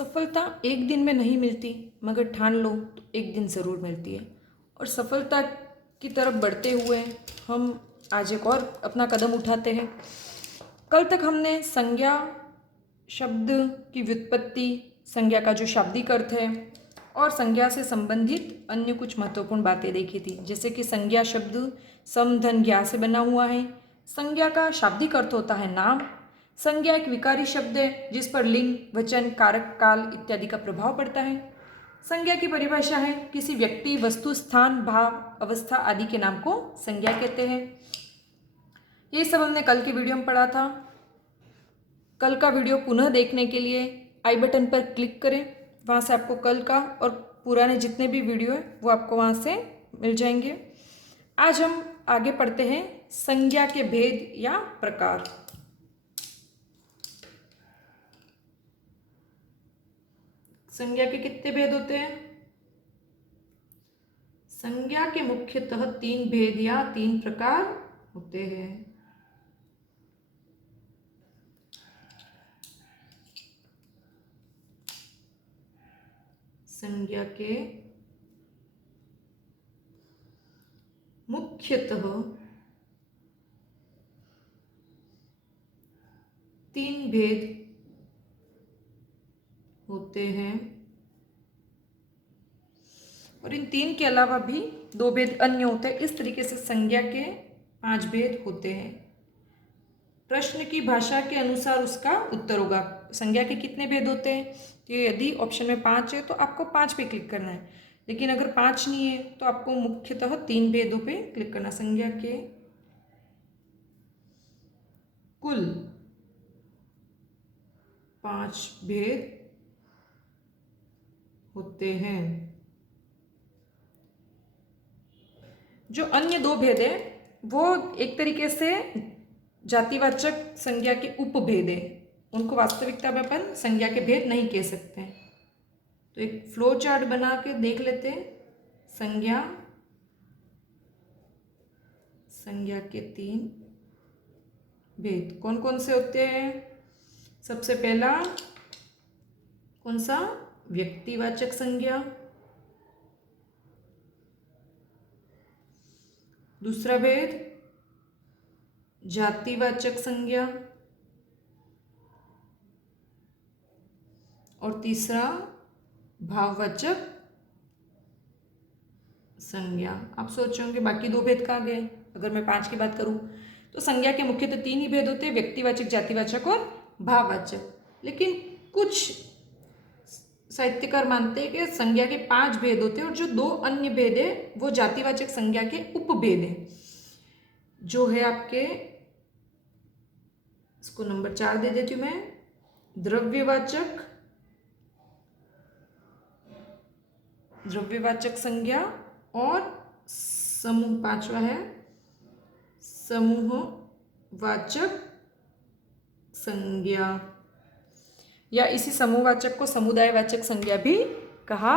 सफलता एक दिन में नहीं मिलती, मगर ठान लो तो एक दिन ज़रूर मिलती है। और सफलता की तरफ बढ़ते हुए हम आज एक और अपना कदम उठाते हैं। कल तक हमने संज्ञा शब्द की व्युत्पत्ति, संज्ञा का जो शाब्दिक अर्थ है और संज्ञा से संबंधित अन्य कुछ महत्वपूर्ण बातें देखी थी। जैसे कि संज्ञा शब्द सम धन ज्ञा से बना हुआ है। संज्ञा का शाब्दिक अर्थ होता है नाम। संज्ञा एक विकारी शब्द है जिस पर लिंग, वचन, कारक, काल इत्यादि का प्रभाव पड़ता है। संज्ञा की परिभाषा है किसी व्यक्ति, वस्तु, स्थान, भाव, अवस्था आदि के नाम को संज्ञा कहते हैं। ये सब हमने कल की वीडियो में पढ़ा था। कल का वीडियो पुनः देखने के लिए आई बटन पर क्लिक करें। वहाँ से आपको कल का और पुराने जितने भी वीडियो है वो आपको वहाँ से मिल जाएंगे। आज हम आगे पढ़ते हैं संज्ञा के भेद या प्रकार। संज्ञा के कितने भेद होते हैं? संज्ञा के मुख्यतः 3 भेद या 3 प्रकार होते हैं। संज्ञा के मुख्यतः 3 भेद होते हैं और इन 3 के अलावा भी 2 भेद अन्य होते हैं। इस तरीके से संज्ञा के 5 भेद होते हैं। प्रश्न की भाषा के अनुसार उसका उत्तर होगा। संज्ञा के कितने भेद होते हैं? तो यदि ऑप्शन में 5 है तो आपको 5 पे क्लिक करना है, लेकिन अगर 5 नहीं है तो आपको मुख्यतः 3 भेदों पे क्लिक करना। संज्ञा के कुल 5 भेद होते हैं। जो अन्य 2 भेद है वो एक तरीके से जातिवाचक संज्ञा के उपभेद है। उनको वास्तविकता में अपन संज्ञा के भेद नहीं कह सकते। तो एक फ्लो चार्ट बना के देख लेते हैं। संज्ञा के 3 भेद कौन कौन से होते हैं? सबसे पहला कौन सा? व्यक्तिवाचक संज्ञा। दूसरा भेद जातिवाचक संज्ञा और तीसरा भाववाचक संज्ञा। आप सोच होंगे बाकी 2 भेद कहाँ गए? अगर मैं 5 की बात करूं तो संज्ञा के मुख्यतः 3 ही भेद होते हैं, व्यक्तिवाचक, जातिवाचक और भाववाचक। लेकिन कुछ साहित्यकार मानते हैं कि संज्ञा के 5 भेद होते हैं और जो 2 अन्य भेद है वो जातिवाचक संज्ञा के उपभेद है, जो है आपके, इसको नंबर 4 दे देती हूं मैं, द्रव्यवाचक संज्ञा और समूह, 5वां है समूहवाचक संज्ञा, या इसी समूहवाचक को समुदायवाचक संज्ञा भी कहा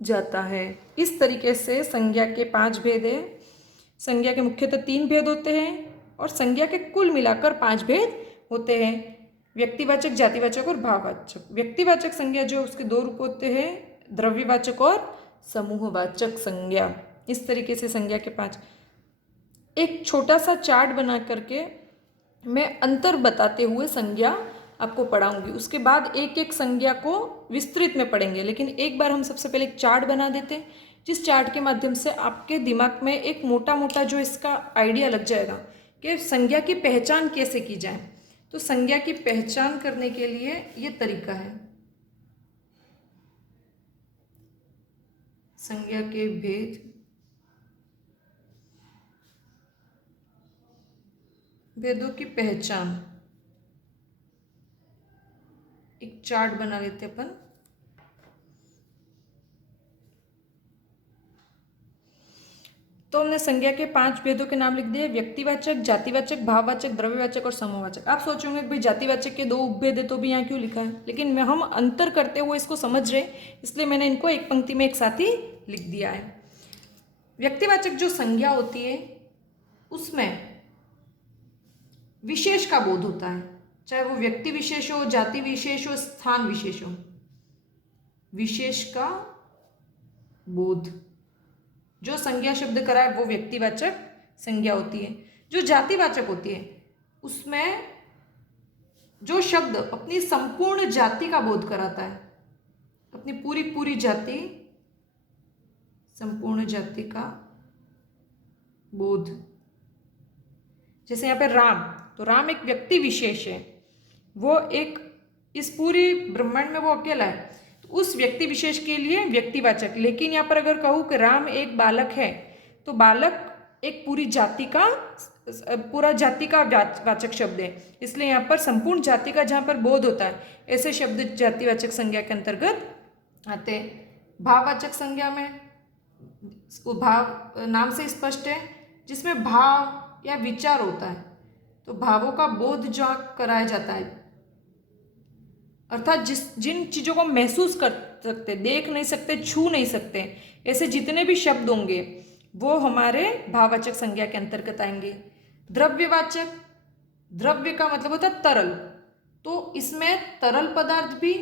जाता है। इस तरीके से संज्ञा के 5 भेद है। संज्ञा के मुख्यतः 3 भेद होते हैं और संज्ञा के कुल मिलाकर 5 भेद होते हैं, व्यक्तिवाचक, जातिवाचक और भाववाचक। व्यक्तिवाचक संज्ञा जो उसके 2 रूप होते हैं, द्रव्यवाचक और समूहवाचक संज्ञा। इस तरीके से संज्ञा के 5। एक छोटा सा चार्ट बना करके मैं अंतर बताते हुए संज्ञा आपको पढ़ाऊंगी। उसके बाद एक एक संज्ञा को विस्तृत में पढ़ेंगे, लेकिन एक बार हम सबसे पहले एक चार्ट बना देते हैं, जिस चार्ट के माध्यम से आपके दिमाग में एक मोटा मोटा जो इसका आइडिया लग जाएगा कि संज्ञा की पहचान कैसे की जाए। तो संज्ञा की पहचान करने के लिए ये तरीका है। संज्ञा के भेदों की पहचान, एक चार्ट बना लेते अपन। तो हमने संज्ञा के 5 भेदों के नाम लिख दिए, व्यक्तिवाचक, जातिवाचक, भाववाचक, द्रव्यवाचक और समूहवाचक। आप सोचोगे कि भाई जातिवाचक के 2 उपभेद है तो भी यहाँ क्यों लिखा है, लेकिन हम अंतर करते हुए इसको समझ रहे, इसलिए मैंने इनको एक पंक्ति में एक साथ ही लिख दिया है। व्यक्तिवाचक जो संज्ञा होती है उसमें विशेष का बोध होता है, चाहे वो व्यक्ति विशेष हो, जाति विशेष हो, स्थान विशेष हो। विशेष का बोध। जो संज्ञा शब्द कराए वो व्यक्तिवाचक संज्ञा होती है। जो जातिवाचक होती है उसमें जो शब्द अपनी संपूर्ण जाति का बोध कराता है, अपनी पूरी पूरी जाति, संपूर्ण जाति का बोध। जैसे यहाँ पे राम, तो राम एक व्यक्ति विशेष है, वो एक इस पूरी ब्रह्मांड में वो अकेला है, तो उस व्यक्ति विशेष के लिए व्यक्तिवाचक। लेकिन यहाँ पर अगर कहूँ कि राम एक बालक है, तो बालक एक पूरी जाति का, पूरा जाति का वाचक शब्द है, इसलिए यहाँ पर संपूर्ण जाति का जहाँ पर बोध होता है ऐसे शब्द जातिवाचक संज्ञा के अंतर्गत आते हैं। भाववाचक संज्ञा में भाव नाम से स्पष्ट है, जिसमें भाव या विचार होता है, तो भावों का बोध जो कराया जाता है, अर्थात जिन चीज़ों को महसूस कर सकते, देख नहीं सकते, छू नहीं सकते, ऐसे जितने भी शब्द होंगे वो हमारे भाववाचक संज्ञा के अंतर्गत आएंगे। द्रव्यवाचक, द्रव्य का मतलब होता है तरल, तो इसमें तरल पदार्थ भी,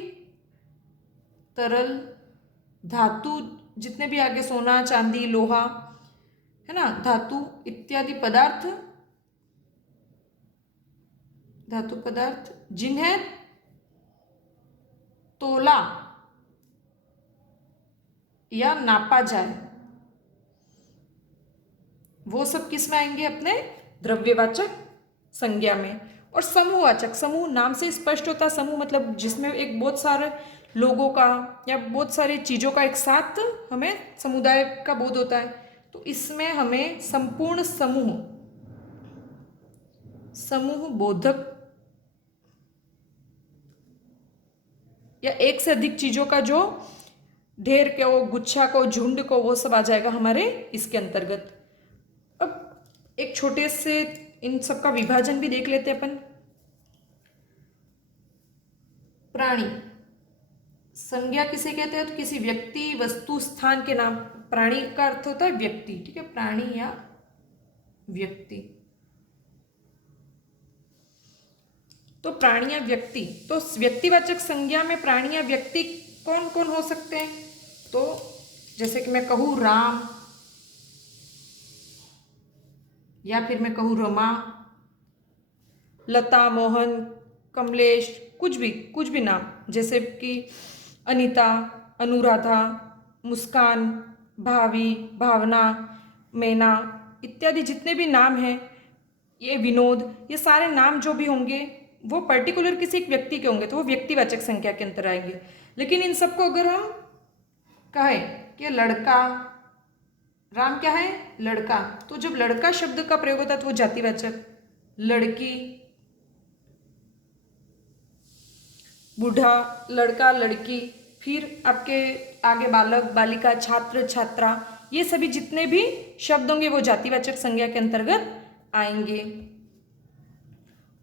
तरल धातु जितने भी आगे सोना चांदी लोहा है ना, धातु इत्यादि पदार्थ, धातु पदार्थ जिन्हें तोला या नापा जाए, वो सब किस में आएंगे? अपने द्रव्यवाचक संज्ञा में। और समूहवाचक, समूह नाम से स्पष्ट होता है, समूह मतलब जिसमें एक बहुत सारे लोगों का या बहुत सारी चीज़ों का एक साथ हमें समुदाय का बोध होता है, तो इसमें हमें संपूर्ण समूह, समूह बोधक या एक से अधिक चीज़ों का जो ढेर को, गुच्छा को, झुंड को, वो सब आ जाएगा हमारे इसके अंतर्गत। अब एक छोटे से इन सब का विभाजन भी देख लेते हैं अपन। प्राणी, संज्ञा किसे कहते हैं? तो किसी व्यक्ति, वस्तु, स्थान के नाम। प्राणी का अर्थ होता है व्यक्ति, ठीक है, प्राणी या व्यक्ति। तो प्राणी या व्यक्ति, तो व्यक्तिवाचक संज्ञा में प्राणी या व्यक्ति कौन कौन हो सकते हैं? तो जैसे कि मैं कहूँ राम, या फिर मैं कहूँ रमा, लता, मोहन, कमलेश, कुछ भी नाम, जैसे कि अनीता, अनुराधा, मुस्कान, भावी, भावना, मैना इत्यादि जितने भी नाम हैं, ये विनोद, ये सारे नाम जो भी होंगे वो पर्टिकुलर किसी एक व्यक्ति के होंगे, तो वो व्यक्तिवाचक संज्ञा के अंतर आएंगे। लेकिन इन सबको अगर हम कहें कि लड़का, राम क्या है? लड़का, तो जब लड़का शब्द का प्रयोग होता है तो वो जातिवाचक। लड़की, बूढ़ा, लड़का, लड़की, फिर आपके आगे बालक, बालिका, छात्र, छात्रा, ये सभी जितने भी शब्द होंगे वो जातिवाचक संज्ञा के अंतर्गत आएंगे।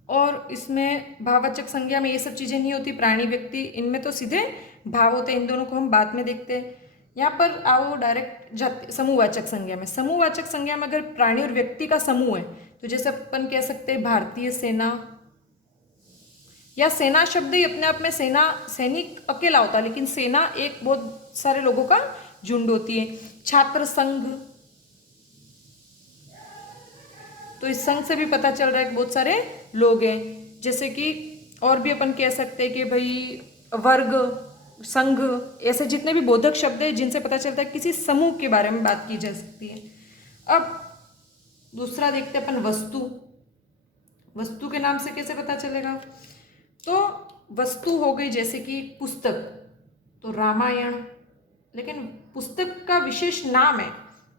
और इसमें भाववाचक संज्ञा में ये सब चीज़ें नहीं होती, प्राणी, व्यक्ति, इनमें तो सीधे भाव होते हैं। इन दोनों को हम बाद में देखते हैं। यहाँ पर आओ डायरेक्ट समूहवाचक संज्ञा में। समूहवाचक संज्ञा में अगर प्राणी और व्यक्ति का समूह है, तो जैसे अपन कह सकते हैं भारतीय सेना, या सेना शब्द ही अपने आप में, सेना सैनिक अकेला होता है, लेकिन सेना एक बहुत सारे लोगों का झुंड होती है। छात्र संघ, तो इस संघ से भी पता चल रहा है कि बहुत सारे लोग हैं। जैसे कि और भी अपन कह सकते हैं कि भाई वर्ग, संघ, ऐसे जितने भी बोधक शब्द हैं जिनसे पता चलता है किसी समूह के बारे में बात की जा सकती है। अब दूसरा देखते हैं अपन वस्तु। वस्तु के नाम से कैसे पता चलेगा? तो वस्तु हो गई जैसे कि पुस्तक, तो रामायण, लेकिन पुस्तक का विशेष नाम है,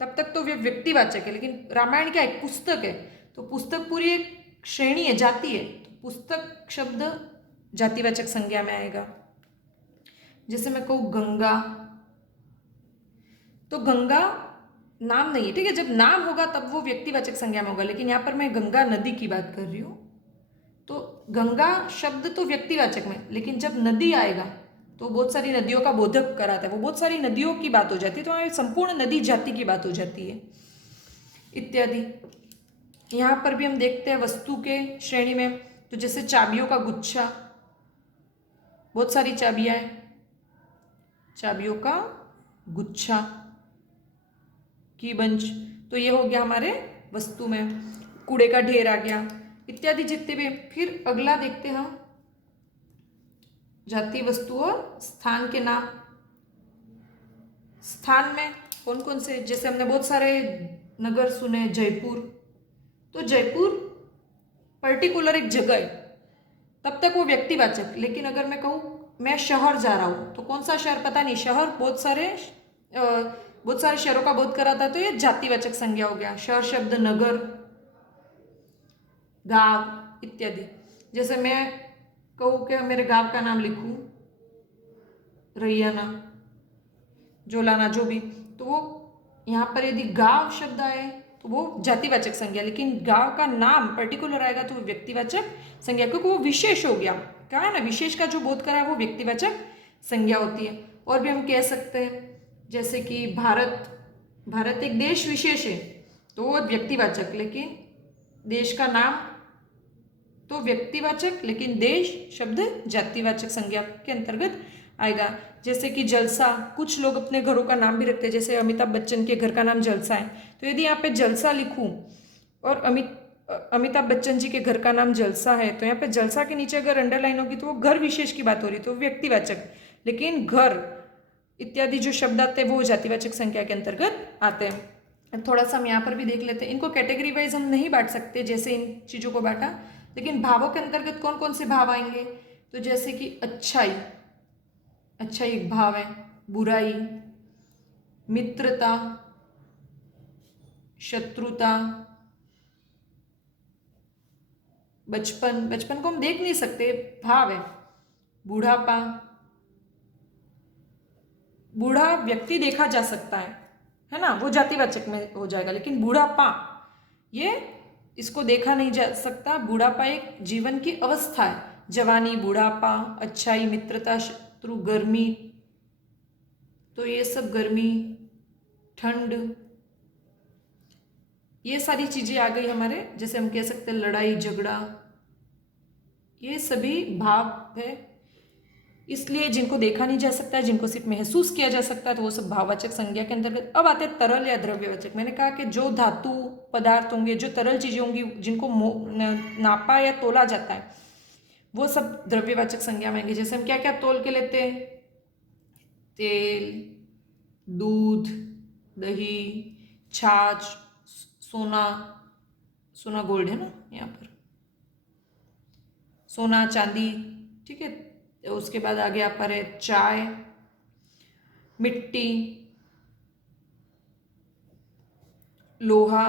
तब तक तो वे व्यक्तिवाचक है, लेकिन रामायण क्या है? पुस्तक है, तो पुस्तक पूरी एक श्रेणी है, जाति है, तो पुस्तक शब्द जातिवाचक संज्ञा में आएगा। जैसे मैं कहूँ गंगा, तो गंगा नाम नहीं है, ठीक है, जब नाम होगा तब वो व्यक्तिवाचक संज्ञा में होगा, लेकिन यहाँ पर मैं गंगा नदी की बात कर रही हूँ। तो गंगा शब्द तो व्यक्तिवाचक में, लेकिन जब नदी आएगा तो बहुत सारी नदियों का बोधक कराता है, वो बहुत सारी नदियों की बात हो जाती है, तो वहाँ संपूर्ण नदी जाति की बात हो जाती है इत्यादि। यहाँ पर भी हम देखते हैं वस्तु के श्रेणी में, तो जैसे चाबियों का गुच्छा, बहुत सारी चाबियाँ हैं, चाबियों का गुच्छा, की बंच। तो ये हो गया हमारे वस्तु में। कूड़े का ढेर आ गया, इत्यादि जितने भी। फिर अगला देखते हैं हम जाति, वस्तु और स्थान के नाम। स्थान में कौन कौन से, जैसे हमने बहुत सारे नगर सुने, जयपुर। तो जयपुर पर्टिकुलर एक जगह है, तब तक वो व्यक्तिवाचक। लेकिन अगर मैं कहूँ मैं शहर जा रहा हूँ, तो कौन सा शहर पता नहीं, शहर बहुत सारे शहरों का बोध कराता, तो ये जातिवाचक संज्ञा हो गया। शहर शब्द नगर, गांव इत्यादि। जैसे मैं कहूँ कि मेरे गांव का नाम लिखूं, रैयाना, जोलाना, जो भी, तो वो यहाँ पर यदि गांव शब्द आए तो वो जातिवाचक संज्ञा। लेकिन गांव का नाम पर्टिकुलर आएगा तो वो व्यक्तिवाचक संज्ञा, क्योंकि वो विशेष हो गया। कहा है ना, विशेष का जो बोध करा है वो व्यक्तिवाचक संज्ञा होती है। और भी हम कह सकते हैं जैसे कि भारत, भारत एक देश विशेष है तो वो व्यक्तिवाचक, लेकिन देश का नाम तो व्यक्तिवाचक, लेकिन देश शब्द जातिवाचक संज्ञा के अंतर्गत आएगा। जैसे कि जलसा, कुछ लोग अपने घरों का नाम भी रखते हैं, जैसे अमिताभ बच्चन के घर का नाम जलसा है, तो यदि यहाँ पे जलसा लिखूं और अमिताभ बच्चन जी के घर का नाम जलसा है, तो यहाँ पे जलसा के नीचे अगर अंडरलाइन होगी तो वो घर विशेष की बात हो रही, तो व्यक्तिवाचक। लेकिन घर इत्यादि जो शब्द आते हैं वो जातिवाचक संज्ञा के अंतर्गत आते हैं। थोड़ा सा हम यहाँ पर भी देख लेते हैं। इनको कैटेगरी वाइज हम नहीं बांट सकते जैसे इन चीज़ों को बांटा, लेकिन भावों के अंतर्गत कौन कौन से भाव आएंगे, तो जैसे कि अच्छाई, अच्छाई एक भाव है। बुराई, मित्रता, शत्रुता, बचपन, बचपन को हम देख नहीं सकते, भाव है। बूढ़ापा, बूढ़ा व्यक्ति देखा जा सकता है ना, वो जातिवाचक में हो जाएगा। लेकिन बूढ़ापा, ये इसको देखा नहीं जा सकता। बूढ़ापा एक जीवन की अवस्था है। जवानी, बुढ़ापा, अच्छाई, मित्रता, शत्रु, गर्मी, तो ये सब गर्मी, ठंड, ये सारी चीजें आ गई हमारे। जैसे हम कह सकते हैं लड़ाई झगड़ा, ये सभी भाव है। इसलिए जिनको देखा नहीं जा सकता है, जिनको सिर्फ महसूस किया जा सकता है, तो वो सब भाववाचक संज्ञा के अंतर्गत। अब आते हैं तरल या द्रव्यवाचक। मैंने कहा कि जो धातु पदार्थ होंगे, जो तरल चीजें होंगी, जिनको नापा या तोला जाता है, वो सब द्रव्यवाचक संज्ञा में आएंगे। जैसे हम क्या क्या तोल के लेते हैं, तेल, दूध, दही, छाछ, सोना, सोना गोल्ड है ना यहाँ पर, सोना चांदी, ठीक है। उसके बाद आगे यहाँ पर है चाय, मिट्टी, लोहा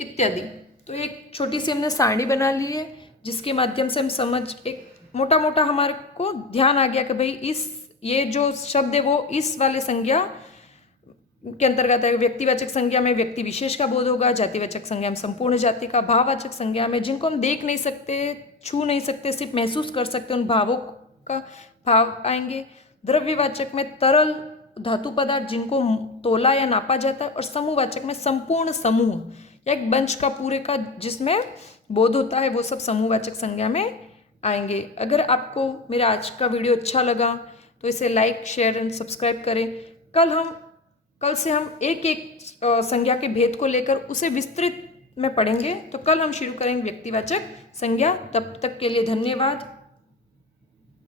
इत्यादि। तो एक छोटी सी हमने सारणी बना ली है, जिसके माध्यम से हम समझ, एक मोटा मोटा हमारे को ध्यान आ गया कि भाई ये जो शब्द है वो इस वाले संज्ञा के अंतर्गत है। व्यक्तिवाचक संज्ञा में व्यक्ति विशेष का बोध होगा, जातिवाचक संज्ञा में संपूर्ण जाति का, भाववाचक संज्ञा में जिनको हम देख नहीं सकते, छू नहीं सकते, सिर्फ महसूस कर सकते, उन भावों का भाव आएंगे। द्रव्यवाचक में तरल धातु पदार्थ जिनको तोला या नापा जाता है, और समूहवाचक में संपूर्ण समूह या एक बंच का पूरे का जिसमें बोध होता है, वो सब समूहवाचक संज्ञा में आएंगे। अगर आपको मेरा आज का वीडियो अच्छा लगा तो इसे लाइक, शेयर एंड सब्सक्राइब करें। कल से हम एक एक संज्ञा के भेद को लेकर उसे विस्तृत में पढ़ेंगे। तो कल हम शुरू करेंगे व्यक्तिवाचक संज्ञा। तब तक के लिए धन्यवाद।